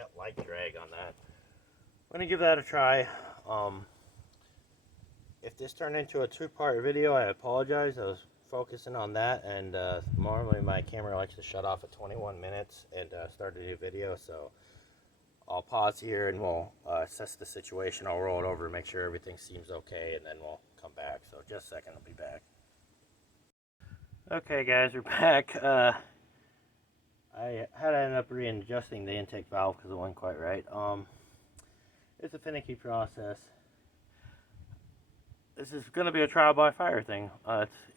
got light drag on that. I'm going to give that a try. If this turned into a two-part video, I apologize. I was focusing on that, and normally my camera likes to shut off at 21 minutes and start a new video, so I'll pause here and we'll assess the situation. I'll roll it over, make sure everything seems okay, and then we'll come back. So just a second, I'll be back. Okay guys, we're back. I had to end up readjusting the intake valve because it wasn't quite right. It's a finicky process. This is going to be a trial by fire thing.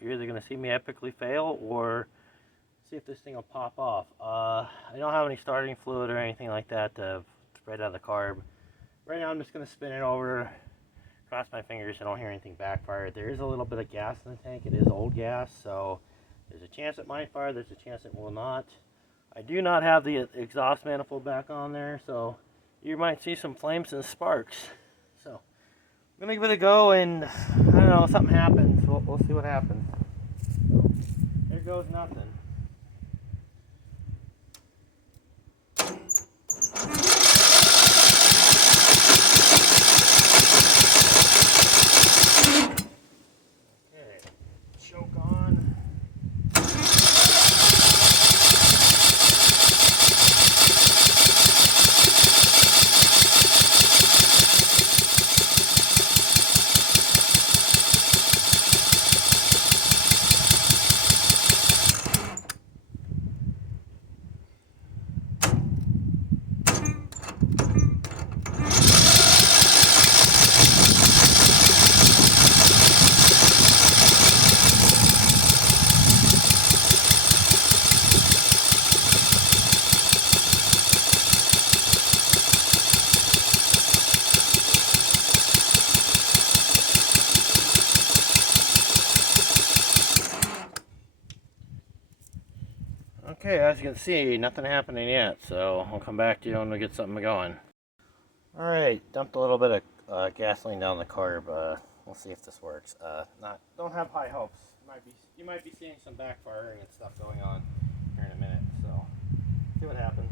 You're either going to see me epically fail or see if this thing will pop off. I don't have any starting fluid or anything like that to spread out of the carb. Right now I'm just going to spin it over, cross my fingers, I don't hear anything backfire. There is a little bit of gas in the tank. It is old gas, so there's a chance it might fire, there's a chance it will not. I do not have the exhaust manifold back on there, so you might see some flames and sparks. So I'm gonna give it a go, and I don't know, if something happens, we'll see what happens. So, there goes nothing. Okay, choke on. Okay, as you can see, nothing happening yet, so I'll come back to you when we get something going. Alright, dumped a little bit of gasoline down the carb. We'll see if this works. Don't have high hopes. You might be seeing some backfiring and stuff going on here in a minute, so see what happens.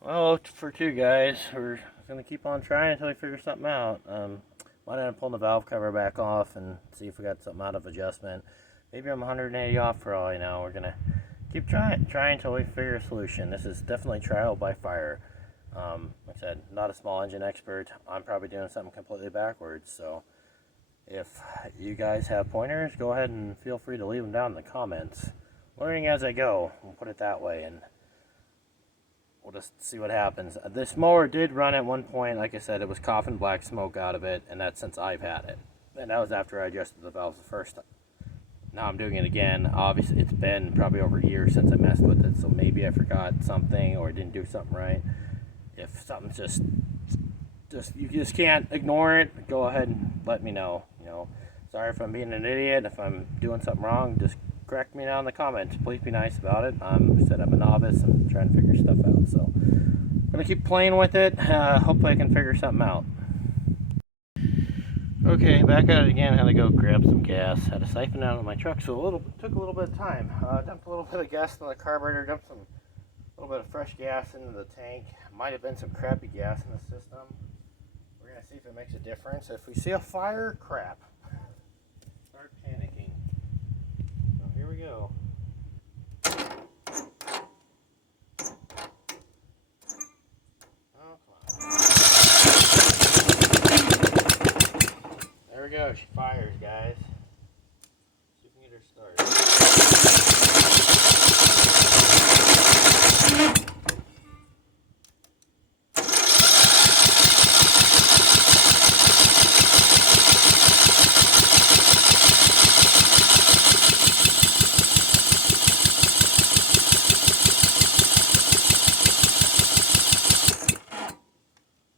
Well, for two guys, we're going to keep on trying until we figure something out. Might end up pulling the valve cover back off and see if we got something out of adjustment. Maybe I'm 180 off for all I know. We're going to keep trying until we figure a solution. This is definitely trial by fire. Like I said, not a small engine expert. I'm probably doing something completely backwards. So if you guys have pointers, go ahead and feel free to leave them down in the comments. Learning as I go, we'll put it that way. And we'll just see what happens. This mower did run at one point. Like I said, it was coughing black smoke out of it, and that's since I've had it. And that was after I adjusted the valves the first time. Now I'm doing it again. Obviously, it's been probably over a year since I messed with it, so maybe I forgot something or didn't do something right. If something's just you just can't ignore it, go ahead and let me know. Sorry if I'm being an idiot. If I'm doing something wrong, just correct me down in the comments. Please be nice about it. I'm a novice and trying to figure stuff out. So I'm gonna keep playing with it. Hopefully I can figure something out. Okay, back at it again. Had to go grab some gas. Had to siphon out of my truck, so took a little bit of time. Dumped a little bit of gas in the carburetor. Dumped a little bit of fresh gas into the tank. Might have been some crappy gas in the system. We're gonna see if it makes a difference. If we see a fire, crap. Start panicking. So here we go. Oh, come on. go. She fires, guys. See if we can get her started.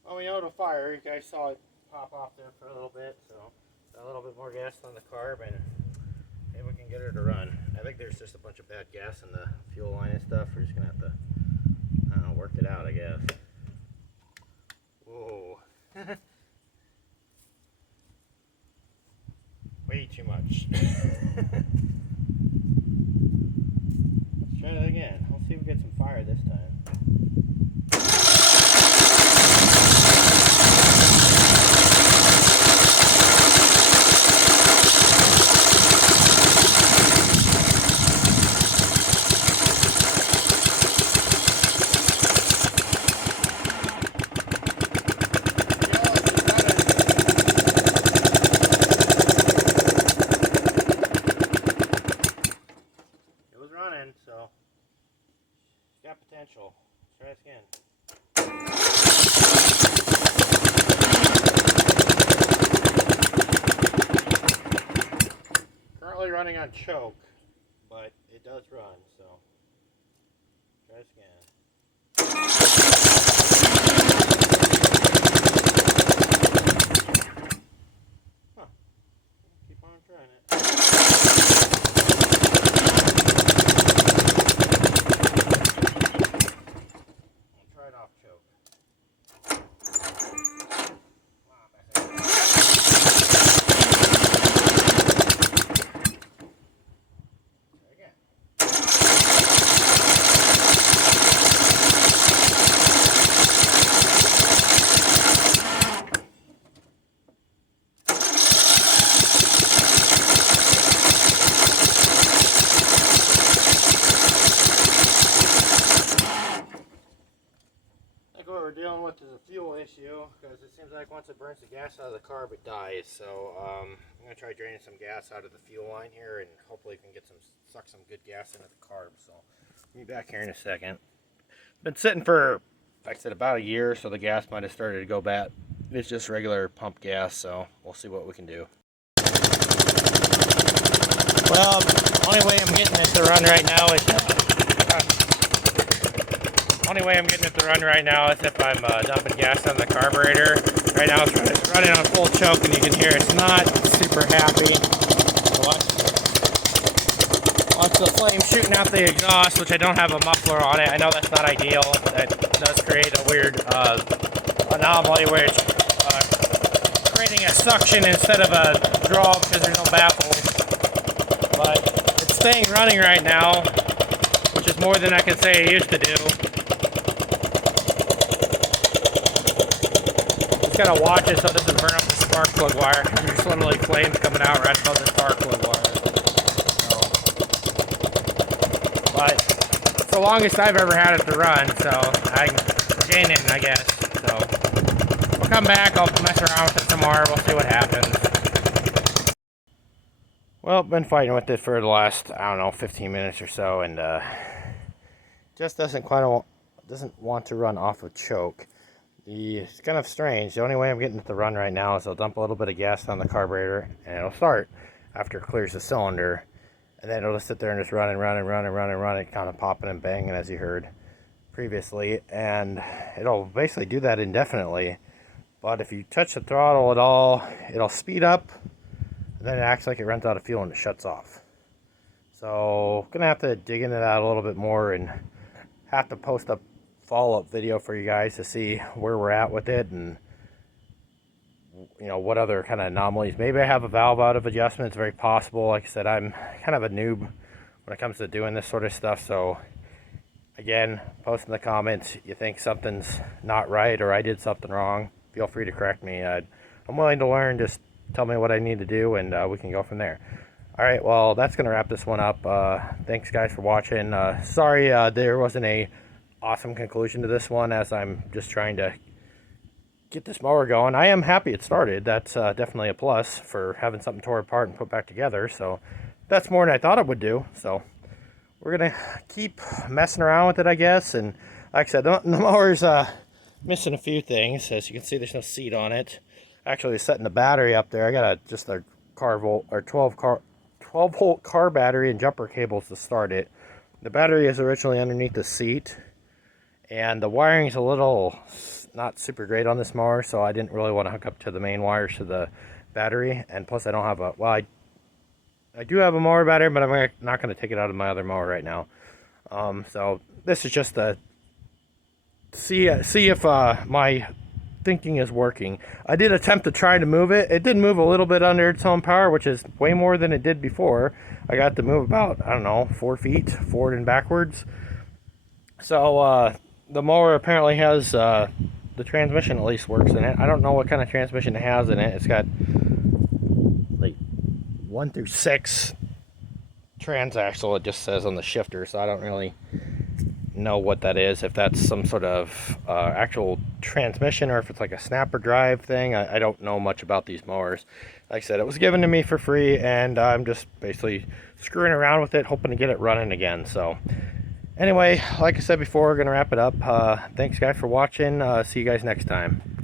Well, we know it'll fire. You guys saw it pop off there for a little bit, so got a little bit more gas on the carb, and maybe we can get her to run. I think there's just a bunch of bad gas in the fuel line and stuff. We're just gonna have to, I don't know, work it out, I guess. Whoa. Way too much. Let's try that again. Let's see if we get some fire this time. So it's got potential. Let's try this again. Currently running on choke, but it does run, so try this again. Huh. Keep on trying it. Off choke. Try again. What we're dealing with is a fuel issue, because it seems like once it burns the gas out of the carb, it dies. So I'm going to try draining some gas out of the fuel line here, and hopefully we can get suck some good gas into the carb. So I'll be back here in a second. Been sitting for, like I said, about a year, so the gas might have started to go bad. It's just regular pump gas, so we'll see what we can do. Well, the only way I'm getting it to run right now is if I'm dumping gas on the carburetor. Right now it's running on full choke, and you can hear it's not super happy. Watch the flame shooting out the exhaust, which I don't have a muffler on it. I know that's not ideal. That does create a weird anomaly where it's creating a suction instead of a draw because there's no baffles. But it's staying running right now, which is more than I can say it used to do. Just gotta watch it so it doesn't burn up the spark plug wire. There's literally flames coming out right above the spark plug wire. But it's the longest I've ever had it to run, so I'm gaining, I guess. So we'll come back, I'll mess around with it some more, we'll see what happens. Well, been fighting with it for the last, I don't know, 15 minutes or so, and just doesn't want to run off of choke. It's kind of strange. The only way I'm getting it to run right now is I'll dump a little bit of gas on the carburetor, and it'll start after it clears the cylinder. And then it'll just sit there and just run, kind of popping and banging, as you heard previously. And it'll basically do that indefinitely. But if you touch the throttle at all, it'll speed up, and then it acts like it runs out of fuel and it shuts off. So I'm going to have to dig into that a little bit more and have to post a follow-up video for you guys to see where we're at with it, and you know, what other kind of anomalies. Maybe I have a valve out of adjustment. It's very possible. Like I said, I'm kind of a noob when it comes to doing this sort of stuff. So again, post in the comments you think something's not right or I did something wrong. Feel free to correct me. I'm willing to learn. Just tell me what I need to do, and we can go from there. All right, well, that's going to wrap this one up. Thanks, guys, for watching. Sorry there wasn't a awesome conclusion to this one, as I'm just trying to get this mower going. I am happy it started. That's definitely a plus for having something tore apart and put back together. So that's more than I thought it would do. So we're gonna keep messing around with it, I guess. And like I said, the mower's missing a few things. As you can see, there's no seat on it. Actually, setting the battery up there, I got just a 12 volt car battery and jumper cables to start it. The battery is originally underneath the seat, and the wiring is a little not super great on this mower, so I didn't really want to hook up to the main wires to the battery. And plus, I don't have a, well, I do have a mower battery, but I'm not going to take it out of my other mower right now. So this is just to see if my thinking is working. I did attempt to try to move it. It did move a little bit under its own power, which is way more than it did before. I got to move about, I don't know, 4 feet forward and backwards. So the mower apparently has the transmission at least works in it. I don't know what kind of transmission it has in it. It's got like 1 through 6 transaxle, it just says on the shifter, so I don't really know what that is, if that's some sort of actual transmission or if it's like a snapper drive thing. I don't know much about these mowers. Like I said, it was given to me for free, and I'm just basically screwing around with it, hoping to get it running again. So anyway, like I said before, we're gonna wrap it up. Thanks guys for watching. See you guys next time.